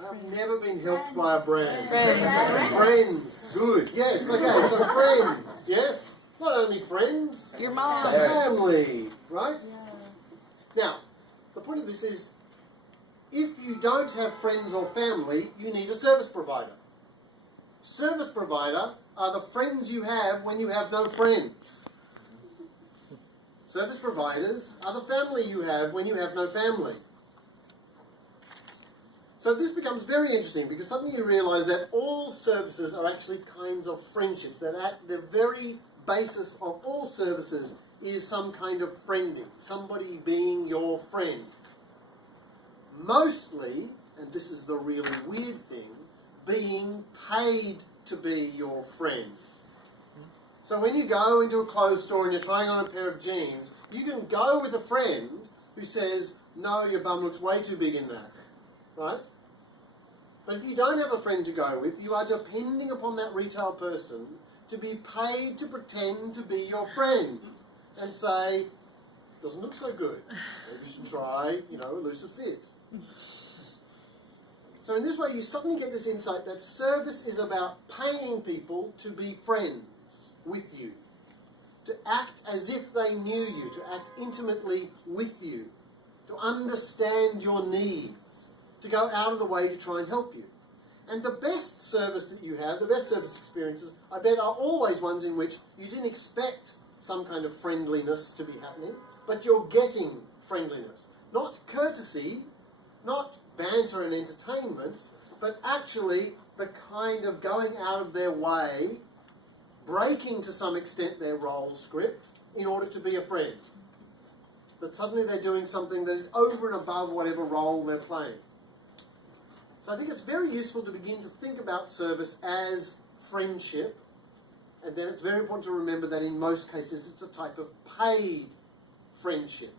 I've never been helped by a brand. Friends. Friends. Good. Yes. Okay. So friends. Yes. Not only friends. Your mom. Family. Right? Now, the point of this is, if you don't have friends or family, you need a service provider. Service provider are the friends you have when you have no friends. Service providers are the family you have when you have no family. So this becomes very interesting because suddenly you realise that all services are actually kinds of friendships. That at the very basis of all services is some kind of friending, somebody being your friend. Mostly, and this is the really weird thing, being paid to be your friend. So when you go into a clothes store and you're trying on a pair of jeans, you can go with a friend who says, no, your bum looks way too big in that. Right? But if you don't have a friend to go with, you are depending upon that retail person to be paid to pretend to be your friend and say, doesn't look so good. Maybe you should try, a looser fit. So in this way, you suddenly get this insight that service is about paying people to be friends with you, to act as if they knew you, to act intimately with you, to understand your needs, to go out of the way to try and help you. And the best service that you have, the best service experiences, I bet, are always ones in which you didn't expect some kind of friendliness to be happening, but you're getting friendliness. Not courtesy, not banter and entertainment, but actually the kind of going out of their way, breaking to some extent their role script in order to be a friend. That suddenly they're doing something that is over and above whatever role they're playing. So I think it's very useful to begin to think about service as friendship, and then it's very important to remember that in most cases it's a type of paid friendship.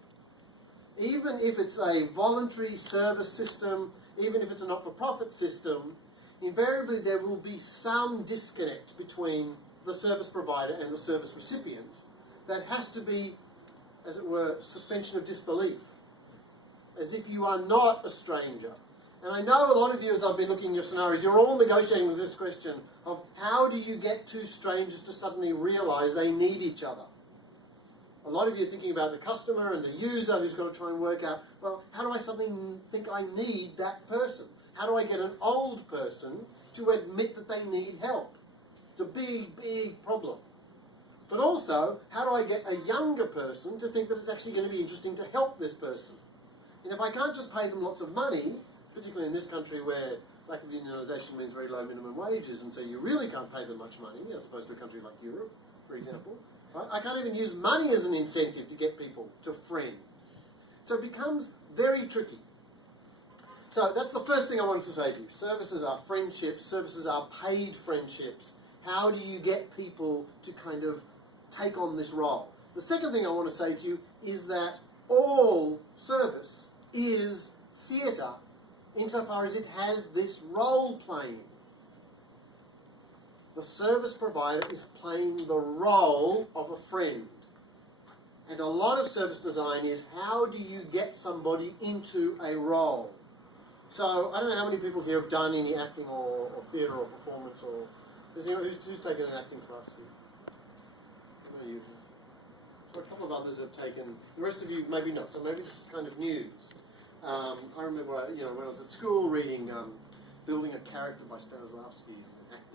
Even if it's a voluntary service system, even if it's a not-for-profit system, invariably there will be some disconnect between the service provider and the service recipient that has to be, as it were, suspension of disbelief, as if you are not a stranger. And I know a lot of you, as I've been looking at your scenarios, you're all negotiating with this question of how do you get two strangers to suddenly realise they need each other? A lot of you are thinking about the customer and the user who's got to try and work out, well, how do I suddenly think I need that person? How do I get an old person to admit that they need help? It's a big, big problem. But also, how do I get a younger person to think that it's actually going to be interesting to help this person? And if I can't just pay them lots of money, particularly in this country where lack of unionisation means very low minimum wages, and so you really can't pay them much money, as opposed to a country like Europe, for example. Right? I can't even use money as an incentive to get people to friend. So it becomes very tricky. So that's the first thing I wanted to say to you. Services are friendships, services are paid friendships. How do you get people to kind of take on this role? The second thing I want to say to you is that all service is theatre insofar as it has this role-playing. The service provider is playing the role of a friend. And a lot of service design is how do you get somebody into a role? So I don't know how many people here have done any acting or theatre or performance or... Who's taken an acting class here? I know you've... A couple of others have taken... The rest of you maybe not, so maybe this is kind of news. I remember when I was at school reading Building a Character by Stanislavski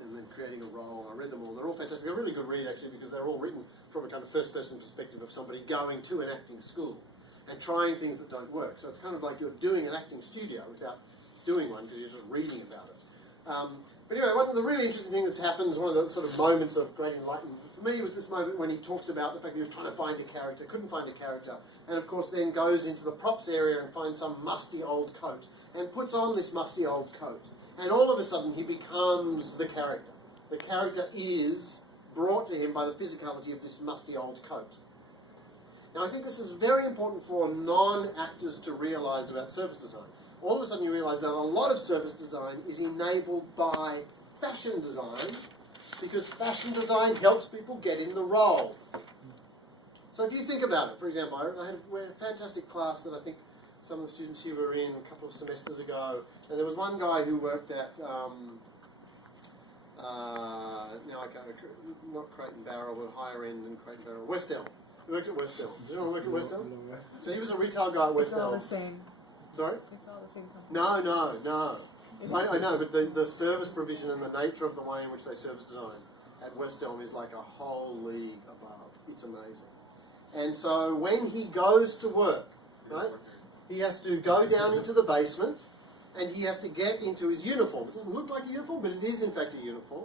and then creating a role. I read them all. They're all fantastic. They're a really good read, actually, because they're all written from a kind of first-person perspective of somebody going to an acting school and trying things that don't work. So it's kind of like you're doing an acting studio without doing one because you're just reading about it. But anyway, one of the really interesting things that happens, one of the sort of moments of great enlightenment for me was this moment when he talks about the fact that he was trying to find a character, couldn't find a character, and of course then goes into the props area and finds some musty old coat and puts on this musty old coat. And all of a sudden he becomes the character. The character is brought to him by the physicality of this musty old coat. Now I think this is very important for non-actors to realise about service design. All of a sudden you realise that a lot of service design is enabled by fashion design because fashion design helps people get in the role. So if you think about it, for example, I had a fantastic class that I think some of the students here were in a couple of semesters ago, and there was one guy who worked at, now I can't, not Crate and Barrel, but higher end than Crate and Barrel, West Elm. He worked at West Elm. Did you want to work at West Elm? So he was a retail guy at West Elm. It's all the same. Sorry? It's all the same company. No. I know, but the service provision and the nature of the way in which they service design at West Elm is like a whole league above. It's amazing. And so when he goes to work, right, he has to go down into the basement and he has to get into his uniform. It doesn't look like a uniform, but it is in fact a uniform.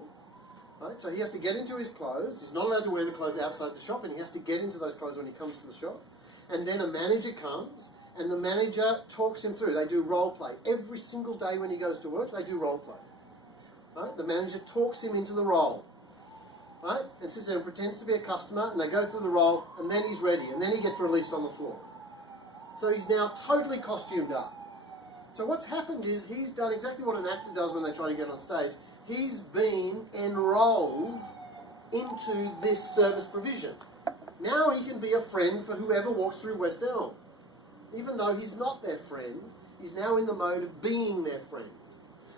Right? So he has to get into his clothes. He's not allowed to wear the clothes outside the shop, and he has to get into those clothes when he comes to the shop. And then a manager comes, and the manager talks him through. They do role play. Every single day when he goes to work, they do role play. Right? The manager talks him into the role. Right? And sits there and pretends to be a customer, and they go through the role, and then he's ready, and then he gets released on the floor. So he's now totally costumed up. So what's happened is he's done exactly what an actor does when they try to get on stage. He's been enrolled into this service provision. Now he can be a friend for whoever walks through West Elm. Even though he's not their friend, he's now in the mode of being their friend.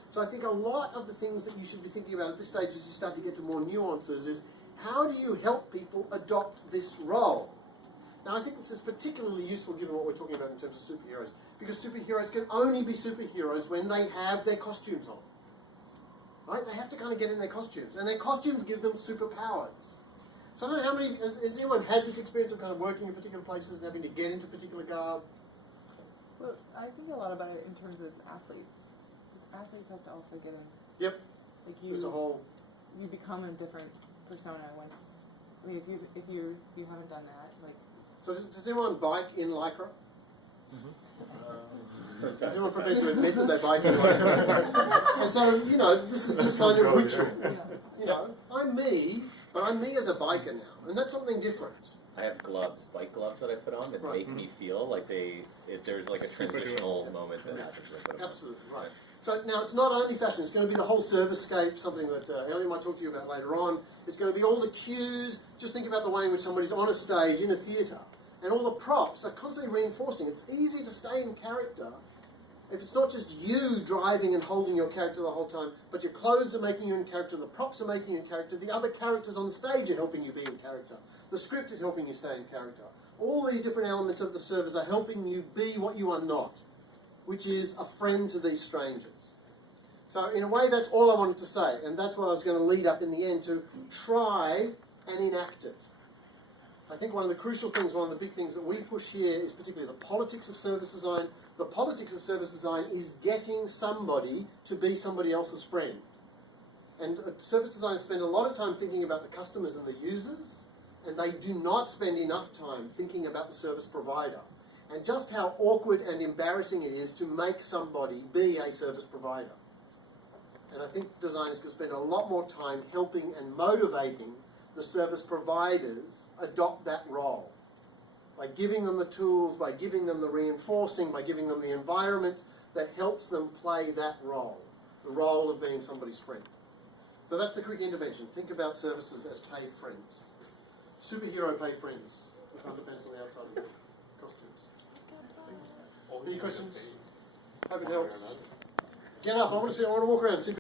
So I think a lot of the things that you should be thinking about at this stage as you start to get to more nuances is how do you help people adopt this role? Now I think this is particularly useful given what we're talking about in terms of superheroes, because superheroes can only be superheroes when they have their costumes on. Right? They have to kind of get in their costumes, and their costumes give them superpowers. So I don't know how many, has anyone had this experience of kind of working in particular places and having to get into particular garb? Well, I think a lot about it in terms of athletes. Because athletes have to also get in. Yep. Like There's a whole... You become a different persona once. I mean, if you haven't done that, like. So does anyone bike in Lycra? Is anyone prepared to admit that they bike in Lycra? And so, you know, this is this kind of ritual. You know, I'm me, but I'm me as a biker now, and that's something different. I have gloves, bike gloves that I put on that make me feel like if there's like a transitional moment that happens. Absolutely, right. So now it's not only fashion, it's going to be the whole service-scape, something that Ellie might talk to you about later on. It's going to be all the cues. Just think about the way in which somebody's on a stage in a theatre, and all the props are constantly reinforcing. It's easy to stay in character if it's not just you driving and holding your character the whole time, but your clothes are making you in character, the props are making you in character, the other characters on the stage are helping you be in character, the script is helping you stay in character. All these different elements of the service are helping you be what you are not, which is a friend to these strangers. So in a way, that's all I wanted to say, and that's what I was going to lead up in the end to try and enact it. I think one of the crucial things, one of the big things that we push here is particularly the politics of service design. The politics of service design is getting somebody to be somebody else's friend. And service designers spend a lot of time thinking about the customers and the users, and they do not spend enough time thinking about the service provider. And just how awkward and embarrassing it is to make somebody be a service provider. And I think designers can spend a lot more time helping and motivating the service providers adopt that role. By giving them the tools, by giving them the reinforcing, by giving them the environment that helps them play that role, the role of being somebody's friend. So that's the quick intervention. Think about services as paid friends. Superhero paid friends with underpants on the outside of the costumes. Any questions? Hope it helps. Get up, I want to walk around.